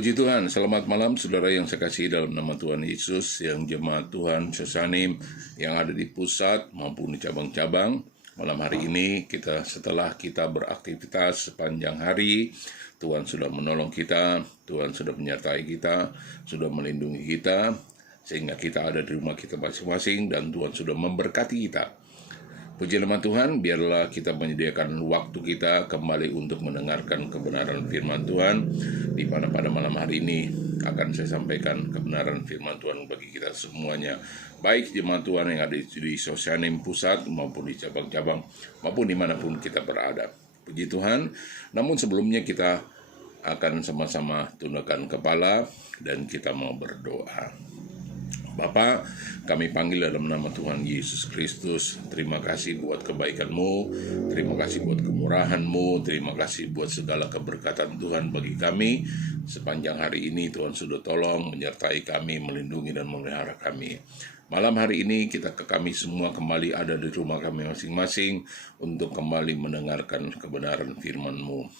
Puji Tuhan, selamat malam saudara yang saya kasih dalam nama Tuhan Yesus, yang jemaat Tuhan Sesanim yang ada di pusat maupun di cabang-cabang. Malam hari ini setelah kita beraktivitas sepanjang hari, Tuhan sudah menolong kita, Tuhan sudah menyertai kita, sudah melindungi kita, sehingga kita ada di rumah kita masing-masing dan Tuhan sudah memberkati kita. Puji nama Tuhan, biarlah kita menyediakan waktu kita kembali untuk mendengarkan kebenaran firman Tuhan, di mana pada malam hari ini akan saya sampaikan kebenaran firman Tuhan bagi kita semuanya, baik jemaat Tuhan yang ada di Sesanim Pusat maupun di cabang-cabang, maupun dimanapun kita berada. Puji Tuhan, namun sebelumnya kita akan sama-sama tundukkan kepala dan kita mau berdoa. Bapa, kami panggil dalam nama Tuhan Yesus Kristus. Terima kasih buat kebaikan-Mu, terima kasih buat kemurahan-Mu, terima kasih buat segala keberkatan Tuhan bagi kami. Sepanjang hari ini Tuhan sudah tolong, menyertai kami, melindungi dan memelihara kami. Malam hari ini kami semua kembali ada di rumah kami masing-masing untuk kembali mendengarkan kebenaran firman-Mu.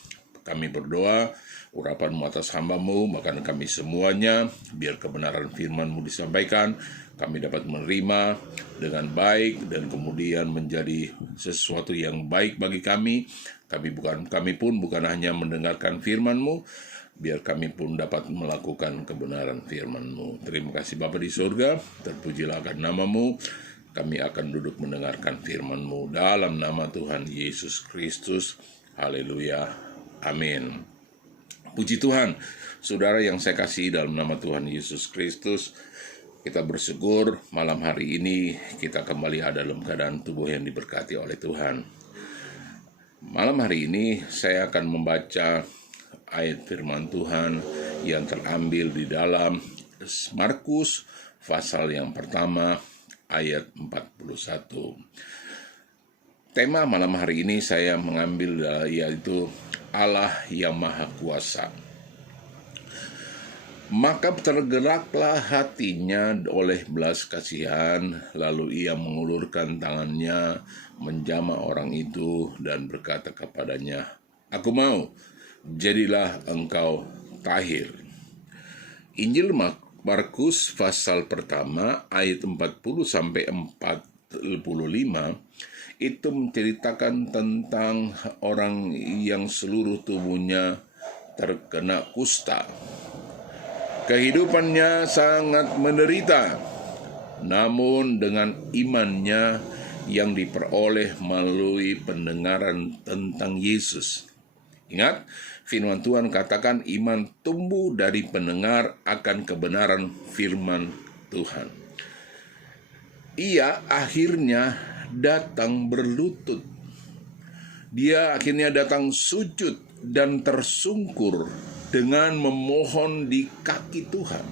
Kami berdoa, urapan-Mu atas hamba-Mu, bahkan kami semuanya, biar kebenaran firman-Mu disampaikan, kami dapat menerima dengan baik, dan kemudian menjadi sesuatu yang baik bagi kami. Kami pun bukan hanya mendengarkan firman-Mu, biar kami pun dapat melakukan kebenaran firman-Mu. Terima kasih Bapa di surga, terpujilah akan nama-Mu. Kami akan duduk mendengarkan firman-Mu dalam nama Tuhan Yesus Kristus. Haleluya. Amin. Puji Tuhan, saudara yang saya kasih dalam nama Tuhan Yesus Kristus, kita bersyukur malam hari ini kita kembali ada dalam keadaan tubuh yang diberkati oleh Tuhan. Malam hari ini saya akan membaca ayat firman Tuhan yang terambil di dalam Markus pasal yang pertama ayat 41. Tema malam hari ini saya mengambil yaitu Allah yang Maha Kuasa. Maka tergeraklah hatinya oleh belas kasihan, lalu ia mengulurkan tangannya, menjamah orang itu dan berkata kepadanya, "Aku mau, jadilah engkau tahir." Injil Markus pasal pertama ayat 40-45 itu menceritakan tentang orang yang seluruh tubuhnya terkena kusta. Kehidupannya sangat menderita, namun dengan imannya yang diperoleh melalui pendengaran tentang Yesus. Ingat, firman Tuhan katakan iman tumbuh dari pendengar akan kebenaran firman Tuhan. Ia akhirnya datang berlutut. Dia akhirnya datang sujud dan tersungkur dengan memohon di kaki Tuhan.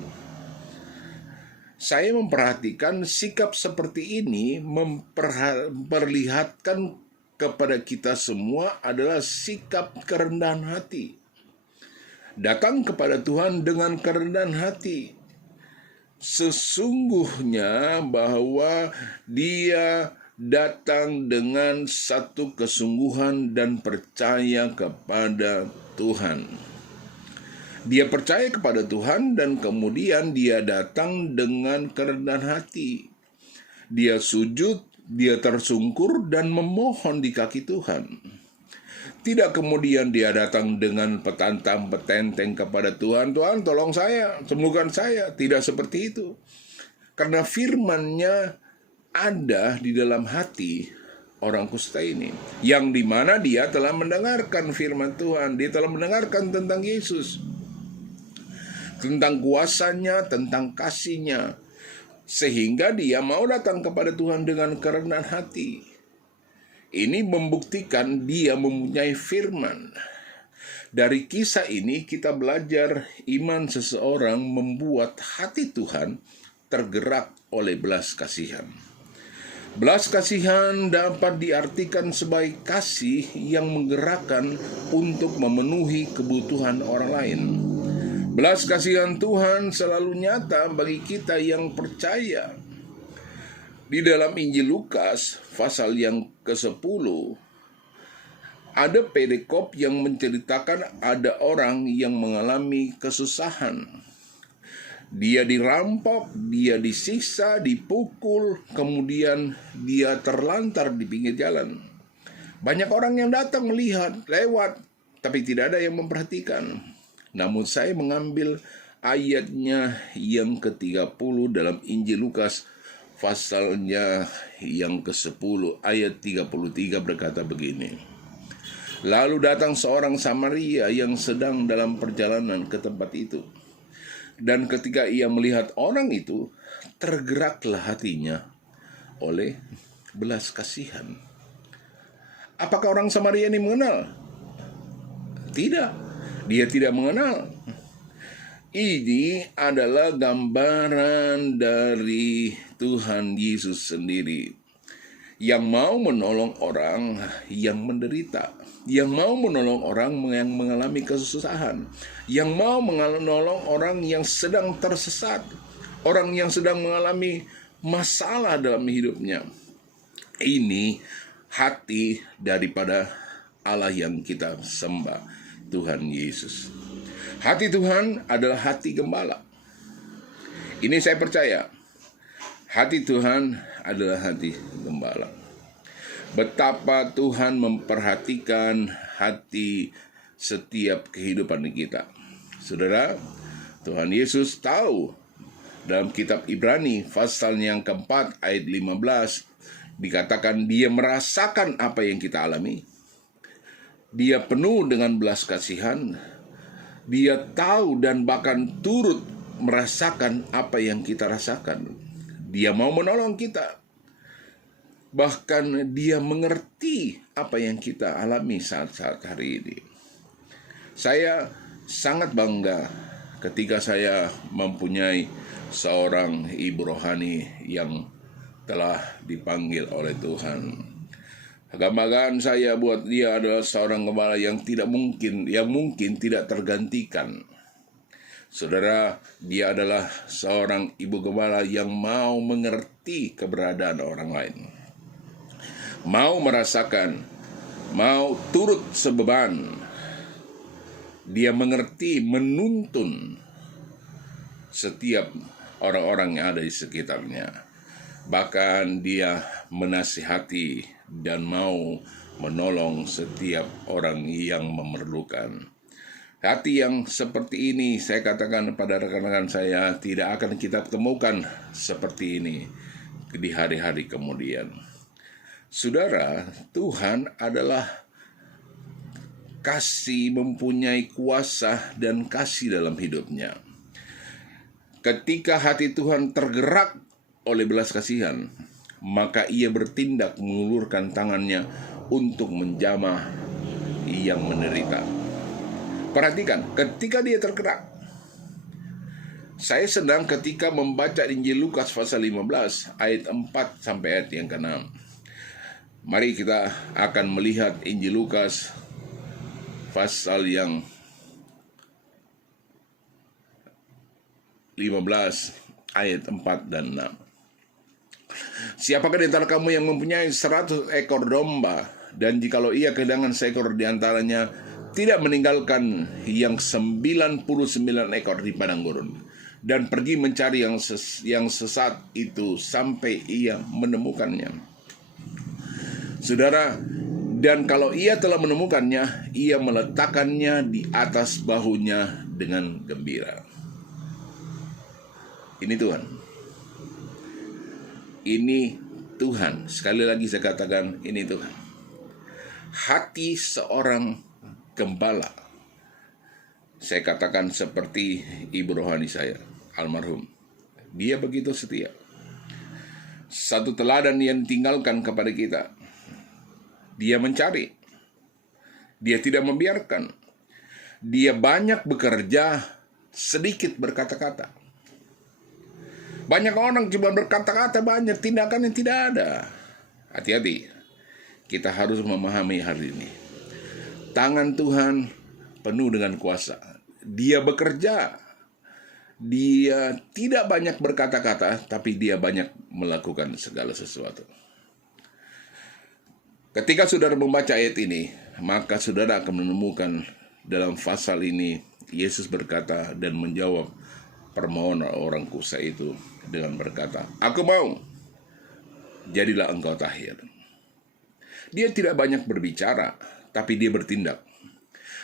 Saya memperhatikan sikap seperti ini memperlihatkan kepada kita semua adalah sikap kerendahan hati. Datang kepada Tuhan dengan kerendahan hati. Sesungguhnya bahwa dia datang dengan satu kesungguhan dan percaya kepada Tuhan. Dia percaya kepada Tuhan dan kemudian dia datang dengan kerendahan hati. Dia sujud, dia tersungkur dan memohon di kaki Tuhan. Tidak kemudian dia datang dengan petantang petenteng kepada Tuhan, "Tuhan tolong saya, sembuhkan saya." Tidak seperti itu. Karena firman-Nya ada di dalam hati orang kusta ini, yang dimana dia telah mendengarkan firman Tuhan, dia telah mendengarkan tentang Yesus, tentang kuasanya, tentang kasih-Nya, sehingga dia mau datang kepada Tuhan dengan kerendahan hati. Ini membuktikan dia mempunyai firman. Dari kisah ini kita belajar iman seseorang membuat hati Tuhan tergerak oleh belas kasihan. Belas kasihan dapat diartikan sebagai kasih yang menggerakkan untuk memenuhi kebutuhan orang lain. Belas kasihan Tuhan selalu nyata bagi kita yang percaya. Di dalam Injil Lukas pasal yang ke-10 Ada perikop yang menceritakan ada orang yang mengalami kesusahan. Dia dirampok, dia disiksa, dipukul, kemudian dia terlantar di pinggir jalan. Banyak orang yang datang melihat, lewat, tapi tidak ada yang memperhatikan. Namun saya mengambil ayatnya yang ke-30 dalam Injil Lukas, pasalnya yang ke-10, ayat 33 berkata begini. Lalu datang seorang Samaria yang sedang dalam perjalanan ke tempat itu. Dan ketika ia melihat orang itu, tergeraklah hatinya oleh belas kasihan. Apakah orang Samaria ini mengenal? Tidak, dia tidak mengenal. Ini adalah gambaran dari Tuhan Yesus sendiri, yang mau menolong orang yang menderita, yang mau menolong orang yang mengalami kesusahan, yang mau menolong orang yang sedang tersesat, orang yang sedang mengalami masalah dalam hidupnya. Ini hati daripada Allah yang kita sembah, Tuhan Yesus. Hati Tuhan adalah hati gembala. Ini saya percaya. Hati Tuhan adalah hati gembala. Betapa Tuhan memperhatikan hati setiap kehidupan kita. Saudara, Tuhan Yesus tahu dalam kitab Ibrani pasal yang keempat ayat 15 dikatakan dia merasakan apa yang kita alami. Dia penuh dengan belas kasihan. Dia tahu dan bahkan turut merasakan apa yang kita rasakan. Dia mau menolong kita. Bahkan dia mengerti apa yang kita alami saat-saat hari ini. Saya sangat bangga ketika saya mempunyai seorang ibu rohani yang telah dipanggil oleh Tuhan. Kebanggaan saya buat dia adalah seorang gembala yang mungkin tidak tergantikan. Saudara, dia adalah seorang ibu gembala yang mau mengerti keberadaan orang lain, mau merasakan, mau turut sebeban. Dia mengerti, menuntun setiap orang-orang yang ada di sekitarnya. Bahkan dia menasihati dan mau menolong setiap orang yang memerlukan. Hati yang seperti ini, saya katakan pada rekan-rekan saya, tidak akan kita temukan seperti ini di hari-hari kemudian. Saudara, Tuhan adalah kasih, mempunyai kuasa dan kasih dalam hidupnya. Ketika hati Tuhan tergerak oleh belas kasihan, maka ia bertindak mengulurkan tangannya untuk menjamah yang menderita. Perhatikan, ketika dia tergerak. Saya senang ketika membaca Injil Lukas pasal 15 ayat 4 sampai ayat yang ke-6. Mari kita akan melihat Injil Lukas pasal yang 15 ayat 4 dan 6. Siapakah di antara kamu yang mempunyai 100 ekor domba, dan jikalau ia kehilangan seekor di antaranya, tidak meninggalkan yang 99 ekor di padang gurun, dan pergi mencari yang sesat itu sampai ia menemukannya. Saudara, dan kalau ia telah menemukannya, ia meletakkannya di atas bahunya dengan gembira. Ini Tuhan. Ini Tuhan. Sekali lagi saya katakan, ini Tuhan. Hati seorang gembala, saya katakan seperti ibu rohani saya, almarhum. Dia begitu setia. Satu teladan yang ditinggalkan kepada kita. Dia mencari. Dia tidak membiarkan. Dia banyak bekerja, sedikit berkata-kata. Banyak orang cuma berkata-kata, banyak tindakan yang tidak ada. Hati-hati. Kita harus memahami hal ini. Tangan Tuhan penuh dengan kuasa. Dia bekerja. Dia tidak banyak berkata-kata, tapi dia banyak melakukan segala sesuatu. Ketika saudara membaca ayat ini, maka saudara akan menemukan dalam pasal ini Yesus berkata dan menjawab permohonan orang kusa itu dengan berkata, "Aku mau, jadilah engkau tahir." Dia tidak banyak berbicara, tapi dia bertindak.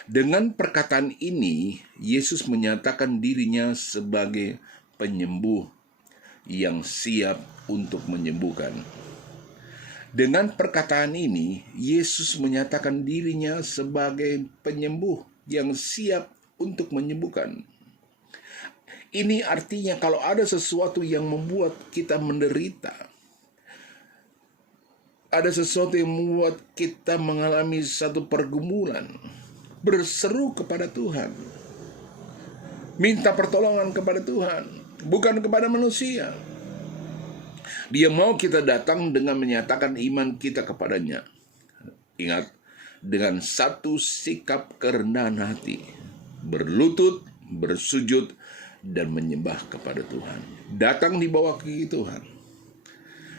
Dengan perkataan ini, Yesus menyatakan dirinya sebagai penyembuh yang siap untuk menyembuhkan. Dengan perkataan ini, Yesus menyatakan dirinya sebagai penyembuh yang siap untuk menyembuhkan. Ini artinya kalau ada sesuatu yang membuat kita menderita, ada sesuatu yang membuat kita mengalami satu pergumulan, berseru kepada Tuhan, minta pertolongan kepada Tuhan, bukan kepada manusia. Dia mau kita datang dengan menyatakan iman kita kepadanya. Ingat, dengan satu sikap kerendahan hati, berlutut, bersujud, dan menyembah kepada Tuhan. Datang di bawah kaki Tuhan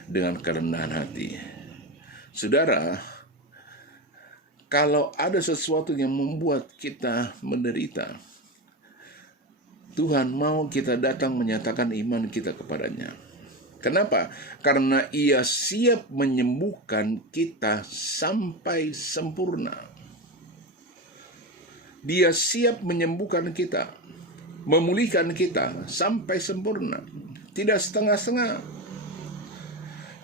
dengan kerendahan hati. Saudara, kalau ada sesuatu yang membuat kita menderita, Tuhan mau kita datang menyatakan iman kita kepadanya. Kenapa? Karena Ia siap menyembuhkan kita sampai sempurna. Dia siap menyembuhkan kita, memulihkan kita sampai sempurna, tidak setengah-setengah.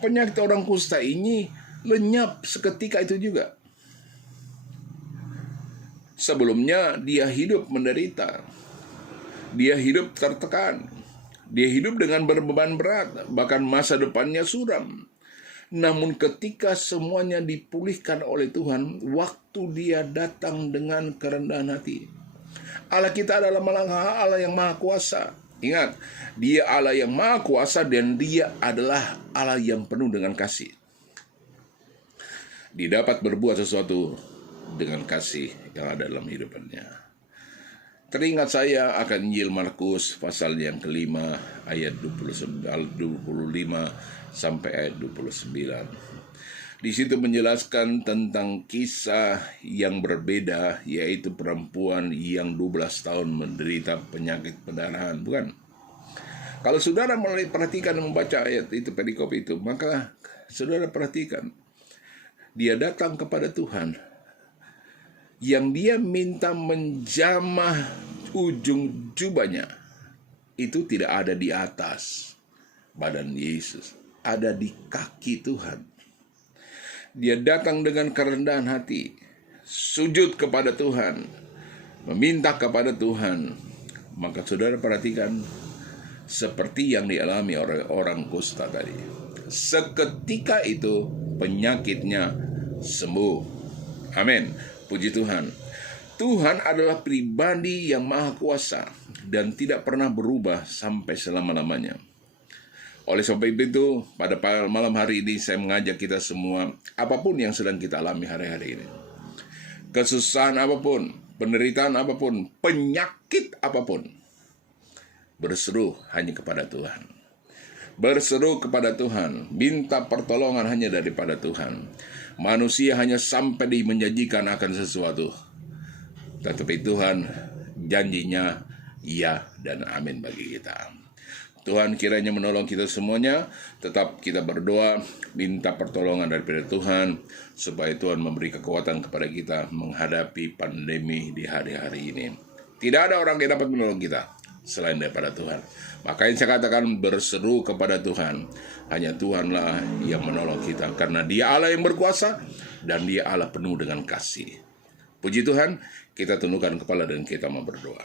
Penyakit orang kusta ini lenyap seketika itu juga. Sebelumnya dia hidup menderita, dia hidup tertekan, dia hidup dengan berbeban berat, bahkan masa depannya suram. Namun ketika semuanya dipulihkan oleh Tuhan, waktu dia datang dengan kerendahan hati. Allah kita adalah Allah yang maha kuasa. Ingat, Dia Allah yang maha kuasa dan Dia adalah Allah yang penuh dengan kasih. Dia dapat berbuat sesuatu dengan kasih yang ada dalam hidupannya. Teringat saya akan Injil Markus pasal yang kelima ayat 25 sampai ayat 29. Di situ menjelaskan tentang kisah yang berbeda, yaitu perempuan yang 12 tahun menderita penyakit pendarahan, bukan? Kalau saudara mulai perhatikan dan membaca ayat itu, perikop itu, maka saudara perhatikan, dia datang kepada Tuhan, yang dia minta menjamah ujung jubahnya itu tidak ada di atas badan Yesus, ada di kaki Tuhan. Dia datang dengan kerendahan hati, sujud kepada Tuhan, meminta kepada Tuhan. Maka saudara perhatikan, seperti yang dialami oleh orang kusta tadi, seketika itu penyakitnya sembuh. Amin. Puji Tuhan. Tuhan adalah pribadi yang maha kuasa dan tidak pernah berubah sampai selama-lamanya. Oleh sebab itu, pada malam hari ini saya mengajak kita semua, apapun yang sedang kita alami hari-hari ini, kesusahan apapun, penderitaan apapun, penyakit apapun, berseru hanya kepada Tuhan. Berseru kepada Tuhan, minta pertolongan hanya daripada Tuhan. Manusia hanya sampai menjanjikan akan sesuatu, tetapi Tuhan janjinya ya dan amin bagi kita. Tuhan kiranya menolong kita semuanya. Tetap kita berdoa, minta pertolongan daripada Tuhan, supaya Tuhan memberi kekuatan kepada kita menghadapi pandemi di hari-hari ini. Tidak ada orang yang dapat menolong kita selain daripada Tuhan. Makanya saya katakan berseru kepada Tuhan. Hanya Tuhanlah yang menolong kita, karena Dia Allah yang berkuasa dan Dia Allah penuh dengan kasih. Puji Tuhan, kita tundukkan kepala dan kita mau berdoa.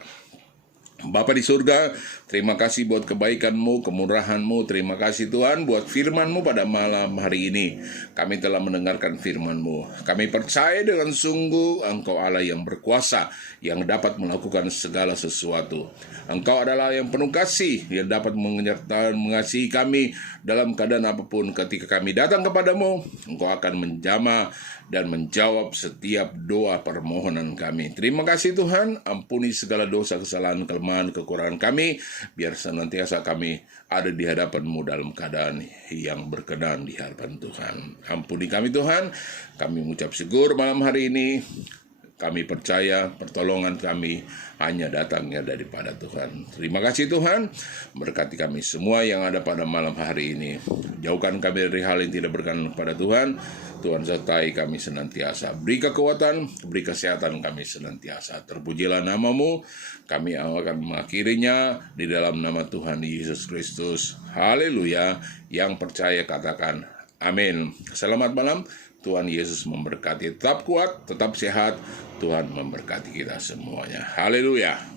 Bapa di surga, terima kasih buat kebaikan-Mu, kemurahan-Mu. Terima kasih Tuhan buat firman-Mu pada malam hari ini. Kami telah mendengarkan firman-Mu. Kami percaya dengan sungguh Engkau Allah yang berkuasa, yang dapat melakukan segala sesuatu. Engkau adalah yang penuh kasih, yang dapat mengasihi kami dalam keadaan apapun. Ketika kami datang kepadamu, Engkau akan menjamah dan menjawab setiap doa permohonan kami. Terima kasih Tuhan, ampuni segala dosa, kesalahan, kelemahan kelemahan, kekurangan kami, biar senantiasa kami ada di hadapan-Mu dalam keadaan yang berkenan di hadapan Tuhan. Ampuni kami Tuhan, kami mengucap syukur malam hari ini. Kami percaya pertolongan kami hanya datangnya daripada Tuhan. Terima kasih Tuhan, berkati kami semua yang ada pada malam hari ini. Jauhkan kami dari hal yang tidak berkenan kepada Tuhan. Tuhan sertai kami senantiasa. Beri kekuatan, beri kesehatan kami senantiasa. Terpujilah nama-Mu, kami akan mengakhirinya di dalam nama Tuhan Yesus Kristus. Haleluya. Yang percaya katakan amin. Selamat malam. Tuhan Yesus memberkati. Tetap kuat, tetap sehat. Tuhan memberkati kita semuanya. Haleluya.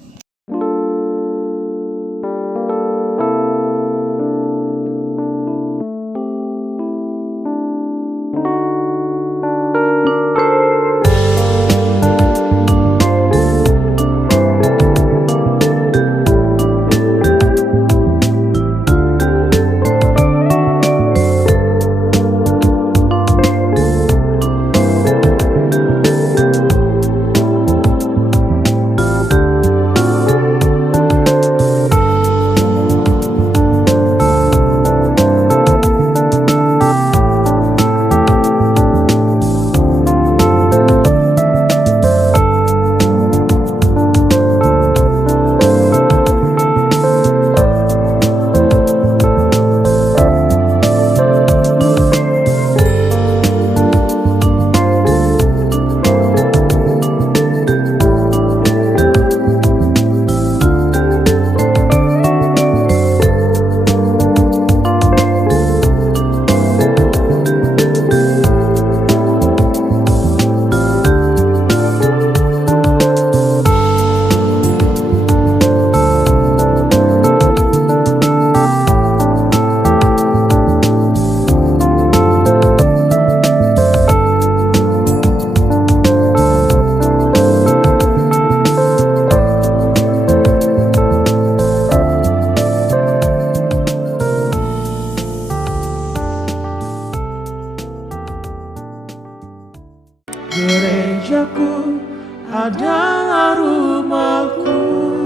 Gerejaku adalah rumahku.